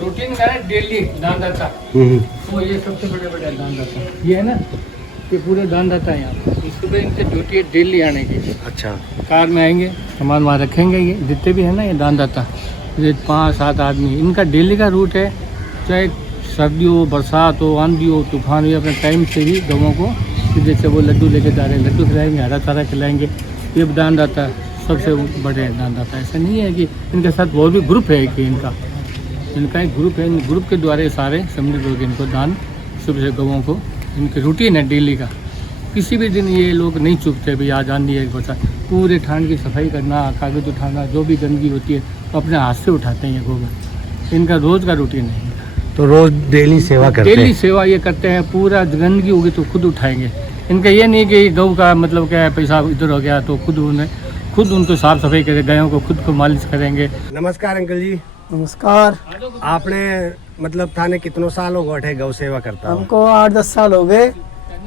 Routine का है daily दानदाता। तो ये सबसे बड़े दानदाता ये है ना, ये पूरे दानदाता है यहाँ पे। सुबह इनसे ड्यूटी है डेली आने की। अच्छा, कार में आएंगे, सामान वहाँ रखेंगे। ये जितने भी है ना ये दानदाता, ये 5-7 आदमी, इनका डेली का रूट है। चाहे सर्दी हो, बरसात हो, आंधी हो, तूफान हो, अपने टाइम से ही गवों को, जैसे वो लड्डू लेके जा रहे हैं, लड्डू खिलाएंगे, हरा चारा खिलाएंगे। ये दानदाता सबसे बड़े दानदाता। ऐसा नहीं है कि इनके साथ और भी ग्रुप है कि इनका एक ग्रुप है। इन ग्रुप के द्वारा सारे सम्मिलित होकर इनको दान सुबह से गवों को, इनकी रूटीन है डेली का। किसी भी दिन ये लोग नहीं चूकते भाई आज आंधी है बरसात, पूरे ठान की सफाई करना, कागज उठाना, जो भी गंदगी होती है तो अपने हाथ से उठाते हैं ये गोबर। इनका रोज़ का रूटीन है। तो रोज डेली सेवा करते हैं? डेली सेवा ये करते हैं। पूरा गंदगी होगी तो खुद उठाएंगे। इनका ये नहीं कि गऊ का मतलब क्या है, पैसा इधर हो गया तो खुद उनको साफ सफाई करें, गायों को खुद को मालिश करेंगे। नमस्कार अंकल जी। नमस्कार। आपने मतलब थाने कितनों साल हो गए गौ सेवा करता? हमको 8-10 साल हो गए।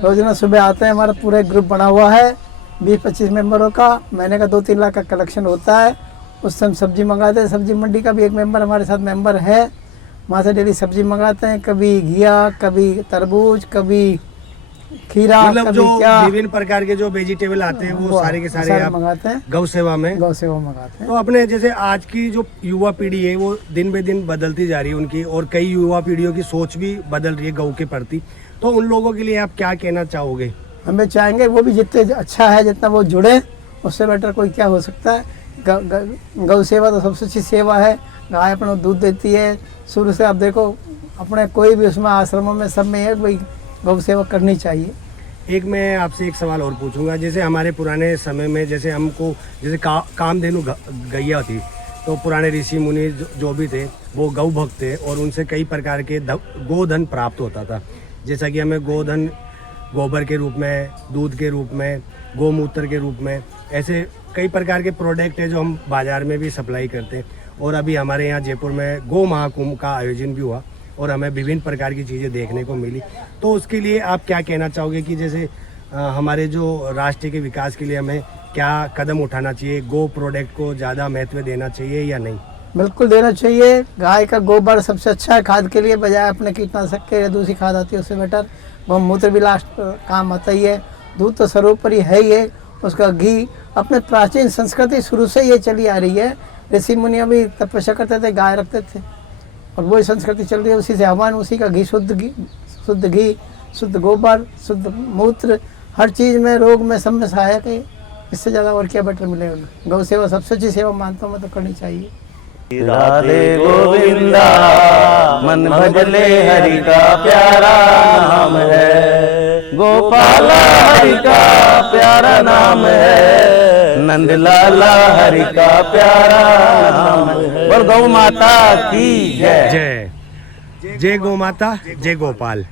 रोजाना सुबह आते हैं, हमारा पूरा एक ग्रुप बना हुआ है 20-25 मेंबरों का। महीने का 2-3 लाख का कलेक्शन होता है। उस समय सब्जी मंगाते हैं। सब्जी मंडी का भी एक मेंबर हमारे साथ मेंबर है, वहाँ से डेली सब्जी मंगाते हैं। कभी घिया, कभी तरबूज, कभी खीरा, मतलब कभी जो क्या विभिन्न प्रकार के जो वेजिटेबल आते हैं वो सारे के सारे आप मंगाते हैं। गौ सेवा में मंगाते हैं। तो अपने जैसे आज की जो युवा पीढ़ी है वो दिन बे दिन बदलती जा रही है उनकी, और कई युवा पीढ़ियों की सोच भी बदल रही है गौ के प्रति। तो उन लोगों के लिए आप क्या कहना चाहोगे? हमें चाहेंगे वो भी जितने अच्छा है, जितना वो जुड़े, उससे बेटर कोई क्या हो सकता है। गौ सेवा तो सबसे अच्छी सेवा है। गाय अपना दूध देती है। शुरू से आप देखो अपने कोई भी उसमें आश्रमों में सब में है भाई गौ सेवा करनी चाहिए। एक मैं आपसे एक सवाल और पूछूंगा। जैसे हमारे पुराने समय में जैसे हमको जैसे कामधेनु गैया थी, तो पुराने ऋषि मुनि जो भी थे वो गौ भक्त थे और उनसे कई प्रकार के गोधन प्राप्त होता था। जैसा कि हमें गोधन गोबर के रूप में, दूध के रूप में, गोमूत्र के रूप में, ऐसे कई प्रकार के प्रोडक्ट है जो हम बाज़ार में भी सप्लाई करते हैं। और अभी हमारे यहाँ जयपुर में गौ महाकुंभ का आयोजन भी हुआ और हमें विभिन्न प्रकार की चीज़ें देखने को मिली। तो उसके लिए आप क्या कहना चाहोगे कि जैसे हमारे जो राष्ट्र के विकास के लिए हमें क्या कदम उठाना चाहिए? गो प्रोडक्ट को ज़्यादा महत्व देना चाहिए या नहीं? बिल्कुल देना चाहिए। गाय का गोबर सबसे अच्छा है खाद के लिए, बजाय अपने कीटनाशक के दूसरी खाद आती है उससे बेटर। गौमूत्र भी लास्ट काम आता ही है। दूध तो सर्वोपरि है ही है। उसका घी अपने प्राचीन संस्कृति शुरू से ये चली आ रही है। ऋषि मुनि भी तपस्या करते थे, गाय रखते थे और वही संस्कृति चल रही है। उसी से हवन, उसी का घी, शुद्ध घी, शुद्ध गोबर, शुद्ध मूत्र, हर चीज़ में, रोग में, सब में सहायक है। इससे ज़्यादा और क्या बेटर मिलेगा। गौ सेवा सबसे अच्छी सेवा मानता हूँ मैं, तो करनी चाहिए। राधे गोविंदा मन भजले हरि का प्यारा नाम है। गोपाला हरि का प्यारा नाम है। नंदलाला हरि का प्यारा नाम है। बोल गौ माता की जय। जय जय गौ माता, जय गोपाल।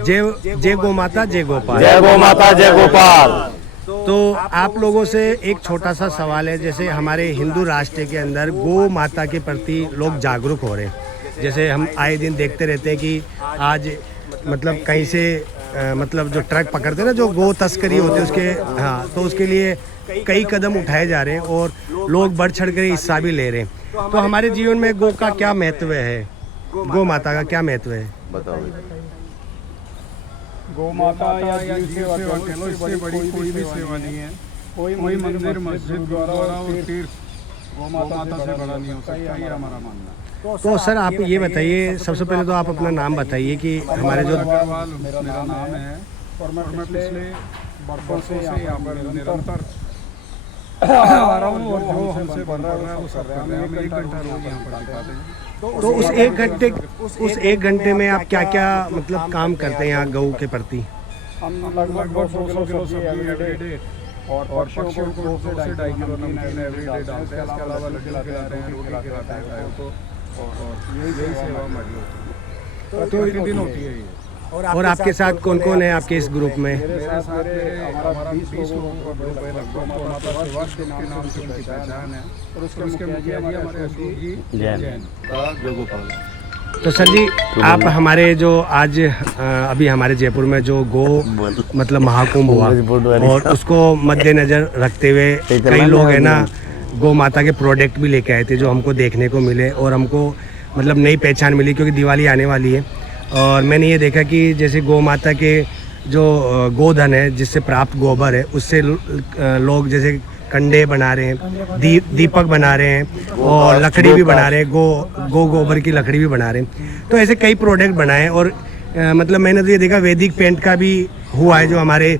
जय गौ माता, जय गोपाल। जय गौ माता, जय गोपाल। तो आप लोगों से एक छोटा सा सवाल है। जैसे हमारे हिंदू राष्ट्र के अंदर गौ माता के प्रति लोग जागरूक हो रहे हैं। जैसे हम आए दिन देखते रहते हैं कि आज मतलब कहीं से मतलब जो ट्रक पकड़ते हैं ना, जो गौ तस्करी होती है उसके, हाँ, तो उसके लिए कई कदम उठाए जा रहे हैं और लोग बढ़ चढ़ कर हिस्सा भी ले रहे हैं। तो हमारे जीवन में गौ का क्या महत्व है? गौ माता का क्या महत्व है? बताओ। गौ माता या जीव सेवा कह लो, इससे बड़ी कोई भी सेवा नहीं है। कोई मंदिर, मस्जिद, गुरुद्वारा और तीर्थ गौ माता से बड़ा नहीं हो सकता, ये हमारा मानना है। तो सर आप ये बताइए, सबसे पहले तो आप अपना नाम बताइए कि हमारे जो मेरा नाम है और मैं पिछले वर्षों से यहाँ पर निरंतर आ रहा हूँ और जो हमसे बन रहा है वो सब कर रहे हैं। हम 1 घंटा रोज यहाँ पर दिखाते हैं। तो उस एक घंटे में आप क्या क्या मतलब काम करते हैं यहाँ गऊ के प्रति? हम लगभग 200 किलो सब्जी एवरीडे और पक्षियों को 2 से 2.5 किलो नमकीन एवरीडे डालते हैं। इसके अलावा लड्डू खिलाते हैं, रोटी खिलाते हैं गायों को, और यही सेवा हमारी होती है। प्रतिदिन होती है ये। और आपके साथ कौन कौन है आपके इस ग्रुप में? मेरे साथ हमारा 20 लोगों का ग्रुप है लगभग। माता सेवा के नाम से उनकी पहचान है और उसके मुखिया जी हमारे अशोक जी जैन। तो सर जी, आप हमारे जो आज अभी हमारे जयपुर में जो गो मतलब महाकुंभ हुआ और उसको मद्देनजर रखते हुए कई लोग है ना गौ माता के प्रोडक्ट भी लेके आए थे जो हमको देखने को मिले और हमको मतलब नई पहचान मिली, क्योंकि दिवाली आने वाली है। और मैंने ये देखा कि जैसे गौ माता के जो गोधन है, जिससे प्राप्त गोबर है, उससे लोग जैसे कंडे बना रहे हैं, दीपक बना रहे हैं, और लकड़ी भी बना रहे हैं, गोबर की लकड़ी भी बना रहे हैं। तो ऐसे कई प्रोडक्ट बनाए। और मतलब मैंने तो ये देखा वैदिक पेंट का भी हुआ है, जो हमारे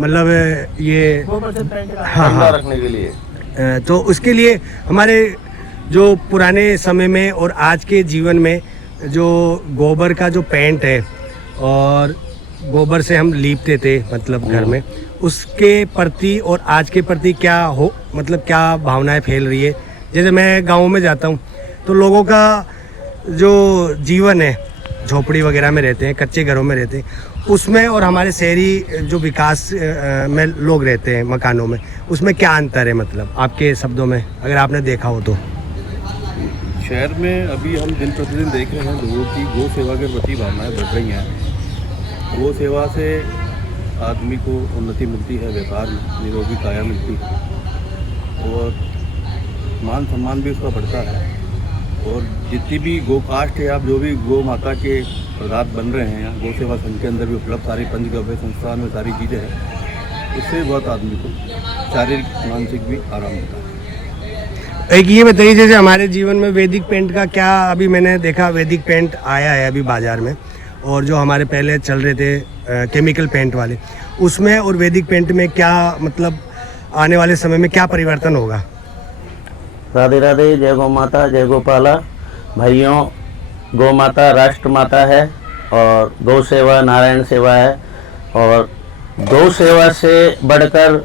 मतलब ये हाँ रखने के लिए। तो उसके लिए हमारे जो पुराने समय में और आज के जीवन में जो गोबर का जो पेंट है, और गोबर से हम लीपते थे मतलब घर में, उसके प्रति और आज के प्रति क्या हो, मतलब क्या भावनाएं फैल रही है। जैसे मैं गाँव में जाता हूँ तो लोगों का जो जीवन है, झोपड़ी वगैरह में रहते हैं, कच्चे घरों में रहते हैं, उसमें और हमारे शहरी जो विकास में लोग रहते हैं मकानों में, उसमें क्या अंतर है, मतलब आपके शब्दों में अगर आपने देखा हो तो। शहर में अभी हम दिन प्रतिदिन देख रहे हैं लोगों की गौ सेवा के प्रति भावनाएं बढ़ रही हैं। गौ सेवा से आदमी को उन्नति मिलती है, व्यापार में निरोगी काया मिलती है, और मान सम्मान भी उसका बढ़ता है। और जितनी भी गो कास्ट है, आप जो भी गौ माता के पदार्थ बन रहे हैं, गौ सेवा संघ के अंदर भी उपलब्ध सारी पंचगव्य संस्थान में सारी चीज़ें हैं, इससे बहुत आदमी को शारीरिक मानसिक भी आराम मिलता है। एक ये बताइए, जैसे हमारे जीवन में वैदिक पेंट का क्या, अभी मैंने देखा वैदिक पेंट आया है अभी बाज़ार में, और जो हमारे पहले चल रहे थे केमिकल पेंट वाले, उसमें और वैदिक पेंट में क्या मतलब आने वाले समय में क्या परिवर्तन होगा? राधे राधे, जय गौ माता, जय गोपाला। भाइयों, गौ माता राष्ट्र माता है, और गौ सेवा नारायण सेवा है। और गौ सेवा से बढ़कर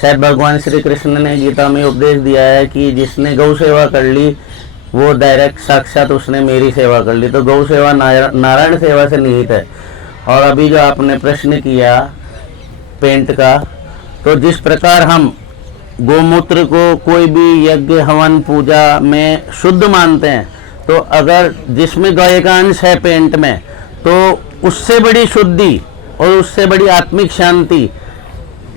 शायद भगवान श्री कृष्ण ने गीता में उपदेश दिया है कि जिसने गौ सेवा कर ली वो डायरेक्ट साक्षात उसने मेरी सेवा कर ली। तो गौ सेवा नारायण सेवा से निहित है। और अभी जो आपने प्रश्न किया पेंट का, तो जिस प्रकार हम गोमूत्र को कोई भी यज्ञ हवन पूजा में शुद्ध मानते हैं, तो अगर जिसमें गाय का अंश है पेंट में, तो उससे बड़ी शुद्धि और उससे बड़ी आत्मिक शांति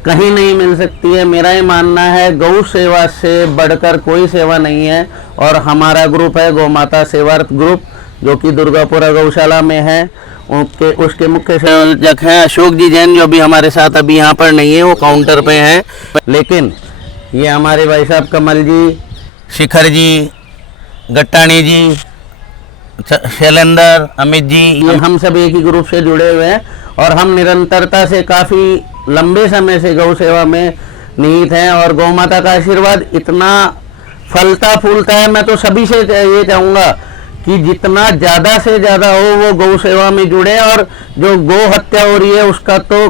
कहीं नहीं मिल सकती है। मेरा ये मानना है गौ सेवा से बढ़कर कोई सेवा नहीं है। और हमारा ग्रुप है गौ माता सेवार्थ ग्रुप, जो कि दुर्गापुरा गौशाला में है। उसके मुख्य संयोजक हैं अशोक जी जैन, जो भी हमारे साथ अभी यहाँ पर नहीं है, वो काउंटर पे हैं। लेकिन ये हमारे भाई साहब कमल जी, शिखर जी, गट्टाणी जी, शैलेंद्र, अमित जी, ये हम सब एक ही ग्रुप से जुड़े हुए हैं। और हम निरंतरता से काफ़ी लंबे समय से गौ सेवा में निहित हैं। और गौ माता का आशीर्वाद इतना फलता फूलता है। मैं तो सभी से ये चाहूँगा कि जितना ज़्यादा से ज़्यादा हो वो गौ सेवा में जुड़े, और जो गौ हत्या हो रही है उसका तो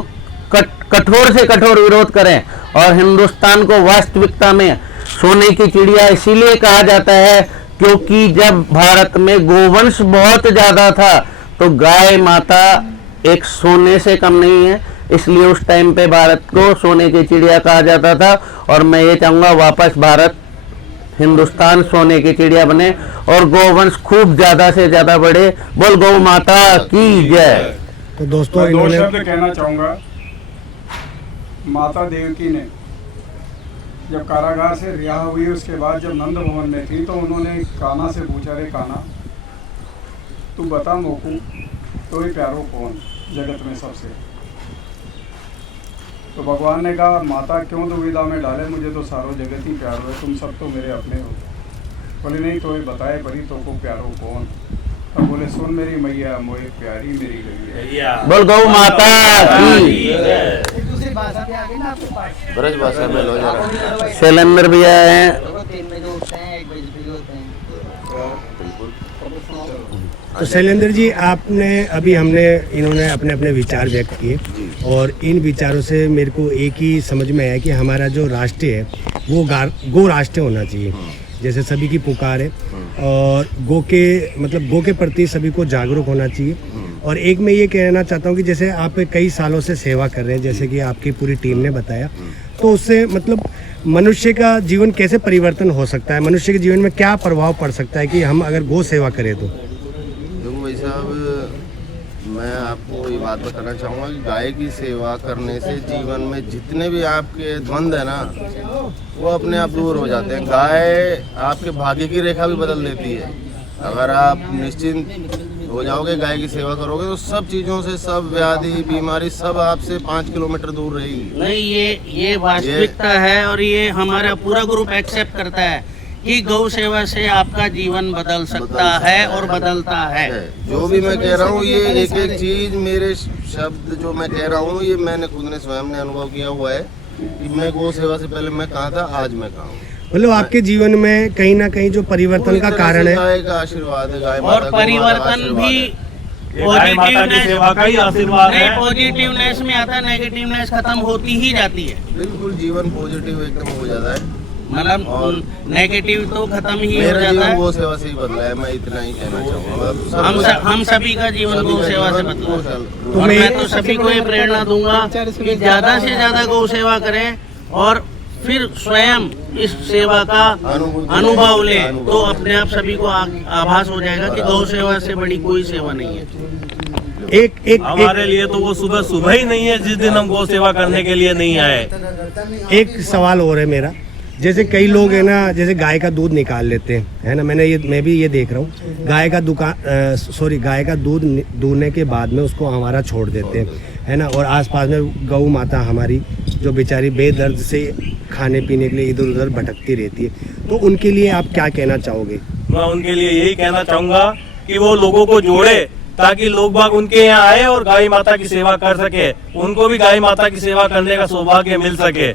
कठोर से कठोर विरोध करें। और हिंदुस्तान को वास्तविकता में सोने की चिड़िया इसीलिए कहा जाता है क्योंकि जब भारत में गोवंश बहुत ज़्यादा था, तो गाय माता एक सोने से कम नहीं है, इसलिए उस टाइम पे भारत को सोने की चिड़िया कहा जाता था। और मैं ये चाहूँगा वापस भारत हिंदुस्तान सोने की चिड़िया बने और गोवंश खूब ज़्यादा से ज़्यादा बढ़े। बोल गौ माता की जय। तो दोस्तों, मैं दो इन्होंने शब्द कहना चाहूँगा। माता देवकी ने जब कारागार से रिहा हुई, उसके बाद जब नंद भवन में थी, तो उन्होंने कान्हा से पूछा, रे कान्हा तू बता मोकू तो ही प्यारो कौन जगत में सबसे। तो भगवान ने कहा, माता क्यों दुविधा में डाले, मुझे तो सारो जगत ही प्यारो है, तुम सब तो मेरे अपने हो। बोले नहीं, तो बताए परी तो को प्यारो कौन। तब बोले, सुन मेरी मैया मोए प्यारी मेरी गैया। बोल गौ माता की। दूसरी भाषा भी आ गई ना आपके पास। ब्रज भाषा में लो जरा। शैलेंद्र भैया हैं। 3 बजे उठते हैं, 1 बजे फ्री होते हैं। तो शैलेंद्र जी, आपने अभी इन्होंने अपने अपने विचार व्यक्त किए, और इन विचारों से मेरे को एक ही समझ में आया कि हमारा जो राष्ट्र है वो गो राष्ट्र होना चाहिए, जैसे सभी की पुकार है। और गो के प्रति सभी को जागरूक होना चाहिए। और एक मैं ये कहना चाहता हूँ कि जैसे आप कई सालों से सेवा कर रहे हैं, जैसे कि आपकी पूरी टीम ने बताया, तो उससे मतलब मनुष्य का जीवन कैसे परिवर्तन हो सकता है, मनुष्य के जीवन में क्या प्रभाव पड़ सकता है कि हम अगर गो सेवा करें तो? देखो भाई साहब, मैं आपको ये बात बताना चाहूँगा कि गाय की सेवा करने से जीवन में जितने भी आपके द्वंद है ना, वो अपने आप दूर हो जाते हैं। गाय आपके भाग्य की रेखा भी बदल देती है। अगर आप निश्चिंत हो जाओगे, गाय की सेवा करोगे, तो सब चीज़ों से, सब व्याधि बीमारी सब आपसे 5 किलोमीटर दूर रहेगी। नहीं, ये वास्तविकता है और ये हमारा पूरा ग्रुप एक्सेप्ट करता है कि गौ सेवा से आपका जीवन बदल सकता है और बदलता है। जो भी मैं कह रहा हूँ, ये एक एक चीज, मेरे शब्द जो मैं कह रहा हूँ, ये मैंने खुद ने स्वयं ने अनुभव किया हुआ है कि मैं गौ सेवा से पहले मैं कहाँ था, आज मैं कहाँ हूँ। मतलब आपके जीवन में कहीं ना कहीं जो परिवर्तन का कारण है, गाय का आशीर्वाद है, गाय और परिवर्तन भी पॉजिटिवनेस में आता है, नेगेटिवनेस खत्म होती ही जाती है। बिल्कुल जीवन पॉजिटिव एकदम हो जाता है, मतलब नेगेटिव तो खत्म ही हो मेरा जाता जीवन है। गौ सेवा से ही बदला है, मैं इतना ही कहना चाहूँगा। हम सभी का जीवन गौ सेवा से बदला है। तो और मैं तो सभी को ये प्रेरणा दूंगा कि ज्यादा से ज्यादा गौ सेवा करें और फिर स्वयं इस सेवा का अनुभव ले, तो अपने आप सभी को आभास हो जाएगा कि गौ सेवा से बड़ी कोई सेवा नहीं है। एक हमारे लिए तो वो सुबह सुबह ही नहीं है जिस दिन हम गौ सेवा करने के लिए नहीं आए। एक सवाल और है मेरा, जैसे कई लोग है ना, जैसे गाय का दूध निकाल लेते हैं, है ना, मैं भी ये देख रहा हूँ, गाय का दूध दूहने के बाद में उसको हमारा छोड़ देते हैं, है ना, और आसपास में गौ माता हमारी जो बेचारी बेदर्द से खाने पीने के लिए इधर उधर भटकती रहती है, तो उनके लिए आप क्या कहना चाहोगे? मैं उनके लिए यही कहना चाहूंगा कि वो लोगों को जोड़े ताकि लोग बाग उनके यहाँ आए और गाय माता की सेवा कर सके, उनको भी गाय माता की सेवा करने का सौभाग्य मिल सके।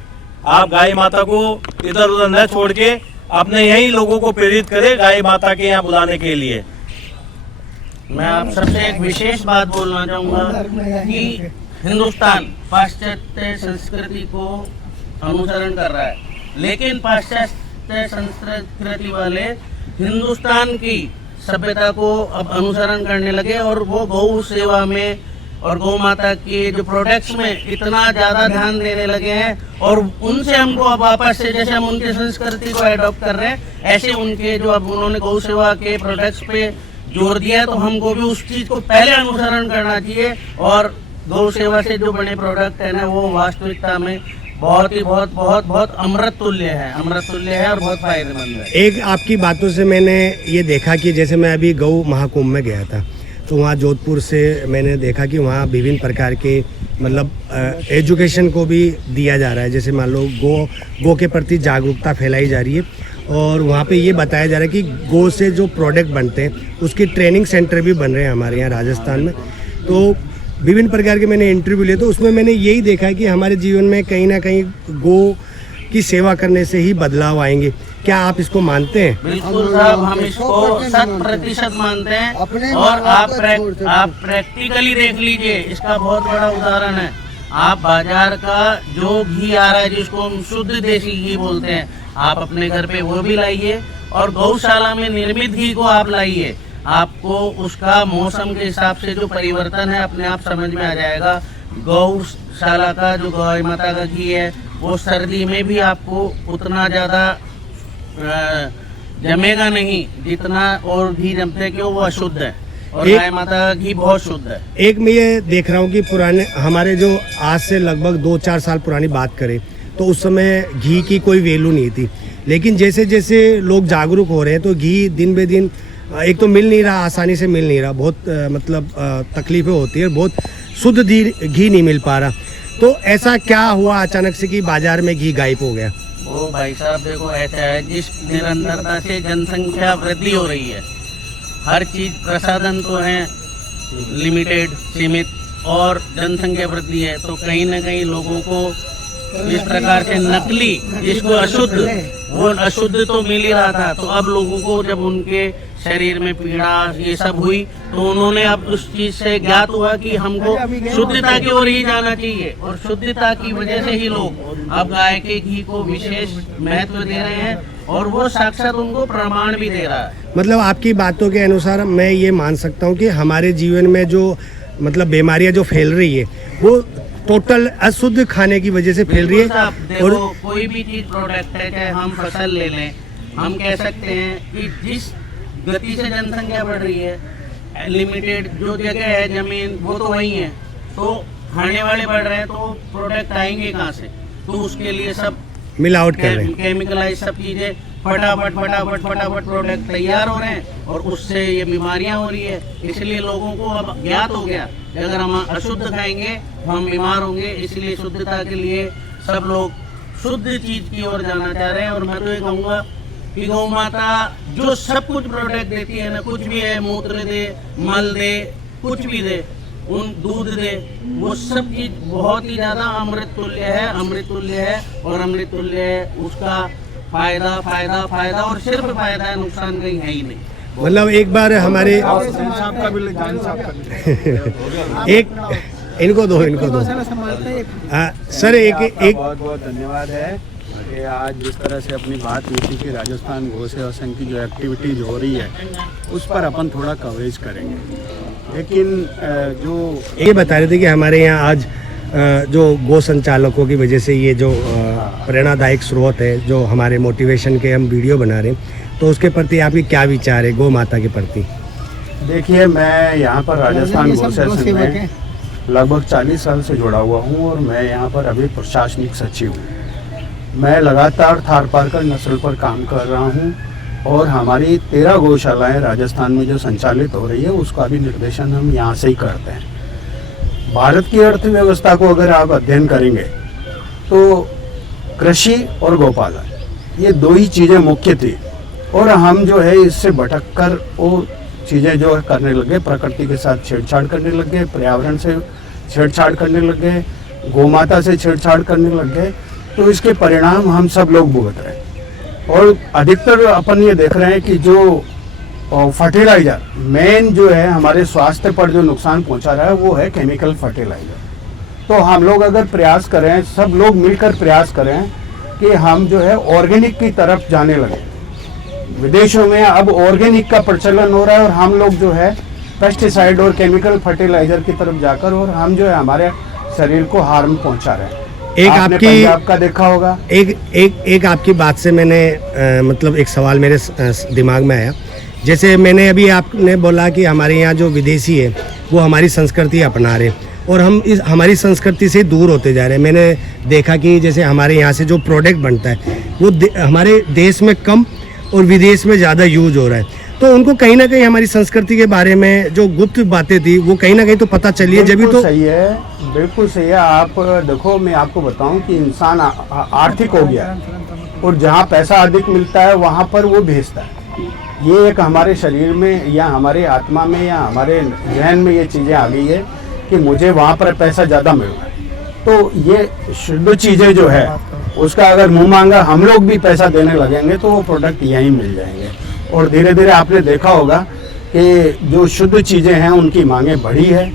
आप गाय माता को इधर उधर न छोड़ के अपने यही लोगों को प्रेरित करें गाय माता के यहाँ बुलाने के लिए। मैं आप सबसे एक विशेष बात बोलना चाहूंगा कि हिंदुस्तान पाश्चात्य संस्कृति को अनुसरण कर रहा है, लेकिन पाश्चात्य संस्कृति वाले हिंदुस्तान की सभ्यता को अब अनुसरण करने लगे और वो गौ सेवा में और गौ माता के जो प्रोडक्ट्स में इतना ज्यादा ध्यान देने लगे हैं, और उनसे हमको अब वापस से, जैसे हम उनकी संस्कृति को एडॉप्ट कर रहे हैं, ऐसे उनके जो अब उन्होंने गौ सेवा के प्रोडक्ट्स पे जोर दिया है, तो हमको भी उस चीज को पहले अनुसरण करना चाहिए। और गौ सेवा से जो बने प्रोडक्ट है ना, वो वास्तविकता में बहुत अमृत तुल्य है और बहुत फायदेमंद है। एक आपकी बातों से मैंने ये देखा कि जैसे मैं अभी गौ महाकुंभ में गया था, तो वहाँ जोधपुर से मैंने देखा कि वहाँ विभिन्न प्रकार के मतलब एजुकेशन को भी दिया जा रहा है, जैसे मान लो गो के प्रति जागरूकता फैलाई जा रही है, और वहाँ पे ये बताया जा रहा है कि गो से जो प्रोडक्ट बनते हैं उसकी ट्रेनिंग सेंटर भी बन रहे हैं हमारे यहाँ राजस्थान में। तो विभिन्न प्रकार के मैंने इंटरव्यू लिए, तो उसमें मैंने यही देखा है कि हमारे जीवन में कहीं ना कहीं गो की सेवा करने से ही बदलाव आएंगे। क्या आप इसको मानते हैं? बिल्कुल साहब, हम इसको 100% मानते हैं, और आप प्रैक्टिकली देख लीजिए, इसका बहुत बड़ा उदाहरण है। आप बाजार का जो घी आ रहा है, जिसको हम शुद्ध देसी घी बोलते हैं, आप अपने घर पे वो भी लाइए, और गौशाला में निर्मित घी को आप लाइए, आपको उसका मौसम के हिसाब से जो परिवर्तन है अपने आप समझ में आ जाएगा। गौशाला का जो गाय माता का घी है, वो सर्दी में भी आपको उतना ज़्यादा जमेगा नहीं जितना और घी जमते, कि वो अशुद्ध है, और गाय माता का घी बहुत शुद्ध है। एक मैं ये देख रहा हूँ कि पुराने हमारे जो आज से लगभग 2-4 साल पुरानी बात करें, तो उस समय घी की कोई वैल्यू नहीं थी, लेकिन जैसे जैसे लोग जागरूक हो रहे हैं, तो घी दिन बे दिन एक तो मिल नहीं रहा, आसानी से मिल नहीं रहा, बहुत मतलब तकलीफें होती है, बहुत शुद्ध घी नहीं मिल पा रहा। तो ऐसा क्या हुआ अचानक से कि बाजार में घी गायब हो गया? वो भाई साहब देखो, ऐसा है, जिस निरंतरता से जनसंख्या वृद्धि हो रही है, हर चीज प्रसाधन तो है लिमिटेड, सीमित, और जनसंख्या वृद्धि है, तो कहीं ना कहीं लोगों को इस प्रकार से नकली, जिसको अशुद्ध, वो अशुद्ध तो मिल ही रहा था। तो अब लोगों को जब उनके शरीर में पीड़ा ये सब हुई, तो उन्होंने अब उस चीज से ज्ञात हुआ कि हमको शुद्धता की ओर ही जाना चाहिए, और शुद्धता की वजह से ही लोग अब गाय के घी को विशेष महत्व दे रहे हैं, और वो साक्षात उनको प्रमाण भी दे रहा है। मतलब आपकी बातों के अनुसार मैं ये मान सकता हूँ कि हमारे जीवन में जो मतलब बीमारियां जो फैल रही है, वो टोटल अशुद्ध खाने की वजह से फैल रही है। और कोई भी चीज प्रोडक्ट है, चाहे हम फसल ले लें, हम कह सकते हैं कि जिस गति से जनसंख्या बढ़ रही है, लिमिटेड जो जगह है जमीन, वो तो वही है, तो खाने वाले बढ़ रहे हैं, तो प्रोडक्ट आएंगे कहाँ से? तो उसके लिए सब मिलावट कर रहे हैं, केमिकलाइज सब चीजें फटाफट फटाफट फटाफट प्रोडक्ट तैयार हो रहे हैं और उससे ये बीमारियां हो रही है। इसलिए लोगों को अब ज्ञात हो गया कि अगर हम अशुद्ध खाएंगे तो हम बीमार होंगे। इसलिए शुद्धता के लिए सब लोग शुद्ध चीज की ओर जाना चाह रहे हैं। और मैं तो ये कहूँगा कि गौ माता जो सब कुछ प्रोडक्ट देती है ना, कुछ भी है, मूत्र दे, मल दे, कुछ भी दे, उन दूध दे, वो सब चीज बहुत ही ज्यादा अमृत तुल्य है, अमृत तुल्य है और अमृत तुल्य है। उसका फायदा फायदा फायदा और सिर्फ फायदा है, नुकसान कहीं है ही नहीं। मतलब एक बार हमारे एक इनको दो सर एक बहुत बहुत धन्यवाद है कि आज जिस तरह से अपनी बात हुई थी कि राजस्थान गौ सेवा संघ की जो एक्टिविटीज हो रही है उस पर अपन थोड़ा कवरेज करेंगे। लेकिन जो ये बता रहे थे कि हमारे यहाँ आज जो गौ संचालकों की वजह से ये जो प्रेरणादायक स्रोत है, जो हमारे मोटिवेशन के हम वीडियो बना रहे हैं, तो उसके प्रति आपके क्या विचार है गौ माता के प्रति? देखिए, मैं यहाँ पर राजस्थान गौ सेवा संघ में लगभग 40 साल से जुड़ा हुआ हूँ और मैं यहाँ पर अभी प्रशासनिक सचिव हूँ। मैं लगातार थार पारकर नस्ल पर काम कर रहा हूँ और हमारी 13 गौशालाएं राजस्थान में जो संचालित हो रही है उसका भी निर्देशन हम यहाँ से ही करते हैं। भारत की अर्थव्यवस्था को अगर आप अध्ययन करेंगे तो कृषि और गौपालन ये दो ही चीज़ें मुख्य थी और हम जो है इससे भटक कर वो चीज़ें जो है करने लगे, प्रकृति के साथ छेड़छाड़ करने लग गए, पर्यावरण से छेड़छाड़ करने लग गए, गौमाता से छेड़छाड़ करने लग गए। तो इसके परिणाम हम सब लोग भुगत रहे हैं और अधिकतर अपन ये देख रहे हैं कि जो फर्टिलाइज़र मेन जो है हमारे स्वास्थ्य पर जो नुकसान पहुंचा रहा है वो है केमिकल फर्टिलाइज़र। तो हम लोग अगर प्रयास करें, सब लोग मिलकर प्रयास करें कि हम जो है ऑर्गेनिक की तरफ जाने लगे। विदेशों में अब ऑर्गेनिक का प्रचलन हो रहा है और हम लोग जो है पेस्टिसाइड और केमिकल फर्टिलाइज़र की तरफ जाकर और हम जो है हमारे शरीर को हार्म पहुंचा रहे हैं। एक आपकी आपका देखा होगा, एक आपकी बात से मैंने मतलब एक सवाल मेरे दिमाग में आया। जैसे मैंने अभी आपने बोला कि हमारे यहाँ जो विदेशी है वो हमारी संस्कृति अपना रहे और हम इस हमारी संस्कृति से दूर होते जा रहे हैं। मैंने देखा कि जैसे हमारे यहाँ से जो प्रोडक्ट बनता है वो हमारे देश में कम और विदेश में ज़्यादा यूज हो रहा है। तो उनको कहीं ना कहीं हमारी संस्कृति के बारे में जो गुप्त बातें थी वो कहीं ना कहीं तो पता चली है। जब तो सही है, बिल्कुल सही है। आप देखो, मैं आपको बताऊं कि इंसान आर्थिक हो गया और जहाँ पैसा अधिक मिलता है वहाँ पर वो भेजता है। ये एक हमारे शरीर में या हमारे आत्मा में या हमारे जहन में ये चीज़ें आ गई है कि मुझे वहाँ पर पैसा ज़्यादा मिल रहा है। तो ये शुद्ध चीज़ें जो है उसका अगर मुँह मांगा हम लोग भी पैसा देने लगेंगे तो वो प्रोडक्ट यहीं मिल जाएंगे। और धीरे धीरे आपने देखा होगा कि जो शुद्ध चीज़ें हैं उनकी मांगें बढ़ी है।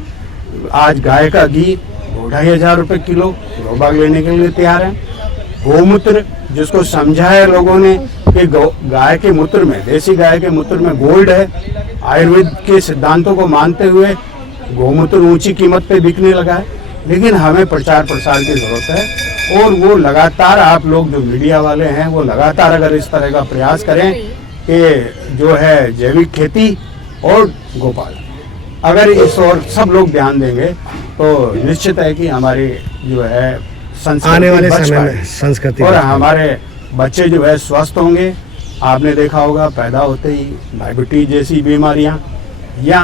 आज गाय का घी 2,500 रुपये किलो गौ-बाग लेने के लिए तैयार है। गौमूत्र जिसको समझा है लोगों ने कि गाय के मूत्र में, देसी गाय के मूत्र में गोल्ड है, आयुर्वेद के सिद्धांतों को मानते हुए गौमूत्र ऊंची कीमत पे बिकने लगा है। लेकिन हमें प्रचार प्रसार की ज़रूरत है और वो लगातार आप लोग जो मीडिया वाले हैं वो लगातार अगर इस तरह का प्रयास करें कि जो है जैविक खेती और गोपालन, अगर इस और सब लोग ध्यान देंगे तो निश्चित है कि हमारी जो है आने वाले समय में संस्कृति और हमारे बच्चे जो है स्वस्थ होंगे। आपने देखा होगा पैदा होते ही डायबिटीज जैसी बीमारियां या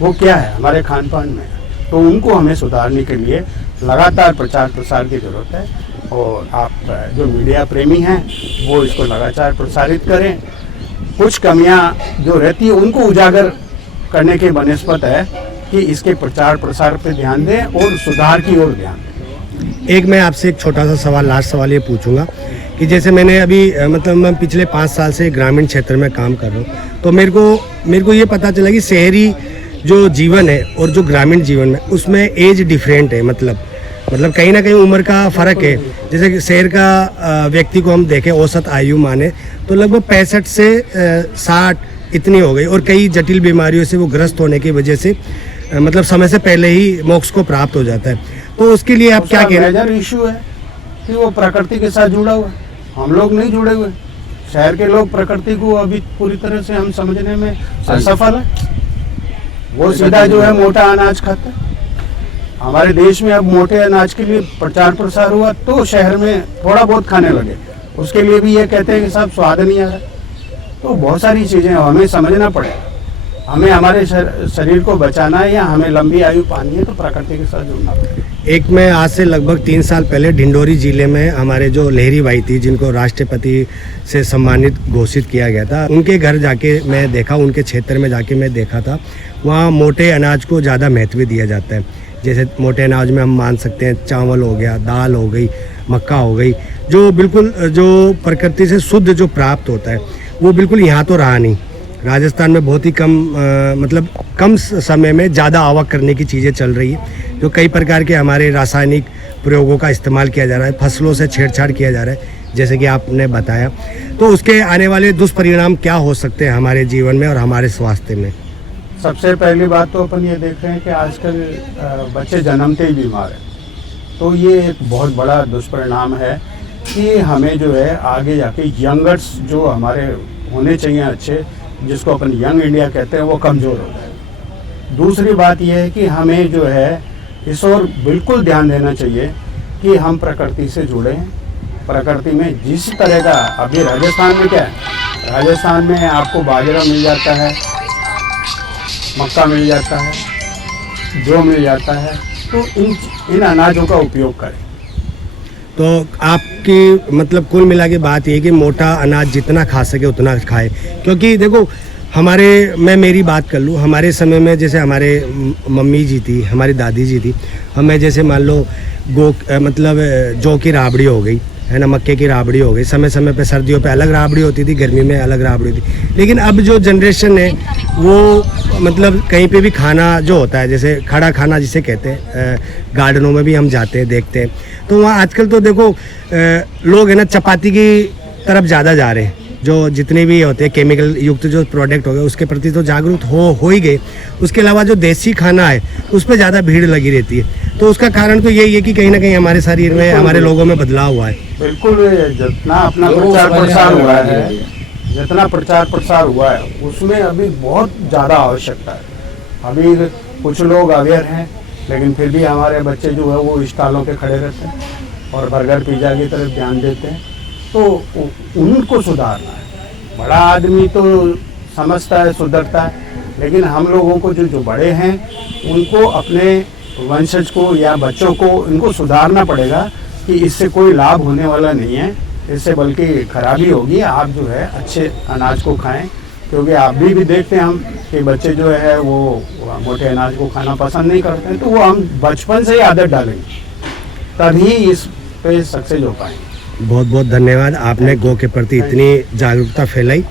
वो क्या है हमारे खान पान में, तो उनको हमें सुधारने के लिए लगातार प्रचार प्रसार की ज़रूरत है। और आप जो मीडिया प्रेमी हैं वो इसको लगातार प्रसारित करें। कुछ कमियां जो रहती है उनको उजागर करने के बनस्पत है कि इसके प्रचार प्रसार पे ध्यान दें और सुधार की ओर ध्यान दें। एक मैं आपसे एक छोटा सा सवाल, लास्ट सवाल ये पूछूंगा कि जैसे मैंने अभी मतलब मैं पिछले 5 साल से ग्रामीण क्षेत्र में काम कर रहा हूँ, तो मेरे को ये पता चला कि शहरी जो जीवन है और जो ग्रामीण जीवन में उसमें एज डिफरेंट है। मतलब कहीं ना कहीं उम्र का फ़र्क है। जैसे कि शहर का व्यक्ति को हम देखें औसत आयु माने तो लगभग 65 से 60 इतनी हो गई और कई जटिल बीमारियों से वो ग्रस्त होने की वजह से मतलब समय से पहले ही मोक्ष को प्राप्त हो जाता है। तो उसके लिए आप क्या कहना? मेजर इशू है कि वो प्रकृति के साथ जुड़ा हुआ है, हम लोग नहीं जुड़े हुए। शहर के लोग प्रकृति को अभी पूरी तरह से हम समझने में असफल है। वो सीधा जो है मोटा अनाज खाता है। हमारे देश में अब मोटे अनाज के लिए प्रचार प्रसार हुआ तो शहर में थोड़ा बहुत खाने लगे, उसके लिए भी ये कहते हैं कि साहब स्वाद नहीं आ रहा। तो बहुत सारी चीज़ें हमें समझना पड़ेगा, हमें हमारे शरीर को बचाना है या हमें लंबी आयु पानी है तो प्रकृति के साथ जुड़ना पड़ेगा। एक मैं आज से लगभग 3 साल पहले ढिंडोरी जिले में हमारे जो लहरी बाई थी, जिनको राष्ट्रपति से सम्मानित घोषित किया गया था, उनके घर जाके मैं देखा, उनके क्षेत्र में जाके मैं देखा था, वहाँ मोटे अनाज को ज़्यादा महत्व दिया जाता है। जैसे मोटे अनाज में हम मान सकते हैं चावल हो गया, दाल हो गई, मक्का हो गई, जो बिल्कुल जो प्रकृति से शुद्ध जो प्राप्त होता है, वो बिल्कुल यहाँ तो रहा नहीं। राजस्थान में बहुत ही कम मतलब कम समय में ज़्यादा आवक करने की चीज़ें चल रही है, जो कई प्रकार के हमारे रासायनिक प्रयोगों का इस्तेमाल किया जा रहा है, फसलों से छेड़छाड़ किया जा रहा है, जैसे कि आपने बताया। तो उसके आने वाले दुष्परिणाम क्या हो सकते हैं हमारे जीवन में और हमारे स्वास्थ्य में? सबसे पहली बात तो अपन ये देख रहे हैं कि आजकल बच्चे जन्मते ही बीमार हैं, तो ये एक बहुत बड़ा दुष्परिणाम है कि हमें जो है आगे जाके यंगर्स जो हमारे होने चाहिए अच्छे, जिसको अपन यंग इंडिया कहते हैं, वो कमज़ोर हो जाए। दूसरी बात यह है कि हमें जो है इस ओर बिल्कुल ध्यान देना चाहिए कि हम प्रकृति से जुड़ें। प्रकृति में जिस तरह का अभी राजस्थान में क्या है, राजस्थान में आपको बाजरा मिल जाता है, मक्का मिल जाता है, जौ मिल जाता है, तो इन अनाजों का उपयोग करें। तो आपकी मतलब कुल मिला के बात ये है कि मोटा अनाज जितना खा सके उतना खाए, क्योंकि देखो मैं मेरी बात कर लूँ, हमारे समय में जैसे हमारे मम्मी जी थी, हमारी दादी जी थी, हमें जैसे मान लो मतलब जौ की राबड़ी हो गई है ना, मक्के की राबड़ी हो गई, समय समय पे सर्दियों पे अलग राबड़ी होती थी, गर्मी में अलग राबड़ी होती थी। लेकिन अब जो जनरेशन है वो मतलब कहीं पे भी खाना जो होता है, जैसे खड़ा खाना जिसे कहते हैं, गार्डनों में भी हम जाते हैं देखते हैं, तो वहाँ आजकल तो देखो लोग है ना चपाती की तरफ ज़्यादा जा रहे हैं। जो जितने भी होते हैं केमिकल युक्त जो प्रोडक्ट हो गए उसके प्रति तो जागरूक हो ही गए। उसके अलावा जो देसी खाना है उस पर ज़्यादा भीड़ लगी रहती है। तो उसका कारण तो यही है कि कहीं ना कहीं हमारे शरीर में, हमारे लोगों में बदलाव हुआ है। बिल्कुल, जितना अपना प्रचार प्रसार हुआ है, जितना प्रचार प्रसार हुआ है उसमें अभी बहुत ज़्यादा आवश्यकता है। अभी कुछ लोग अवेयर हैं, लेकिन फिर भी हमारे बच्चे जो है वो स्टॉलों पे खड़े रहते हैं और बर्गर पिज़्ज़ा की तरफ ध्यान देते हैं। तो उनको सुधारना है। बड़ा आदमी तो समझता है, सुधरता है, लेकिन हम लोगों को जो बड़े हैं उनको अपने वंशज को या बच्चों को इनको सुधारना पड़ेगा कि इससे कोई लाभ होने वाला नहीं है, इससे बल्कि खराबी होगी। आप जो है अच्छे अनाज को खाएं, क्योंकि आप भी देखते हैं हम कि बच्चे जो है वो मोटे अनाज को खाना पसंद नहीं करते हैं। तो वो हम बचपन से ही आदत डालेंगे, तभी इस पे सक्सेस हो पाएंगे। बहुत बहुत धन्यवाद, आपने गौ के प्रति इतनी जागरूकता फैलाई।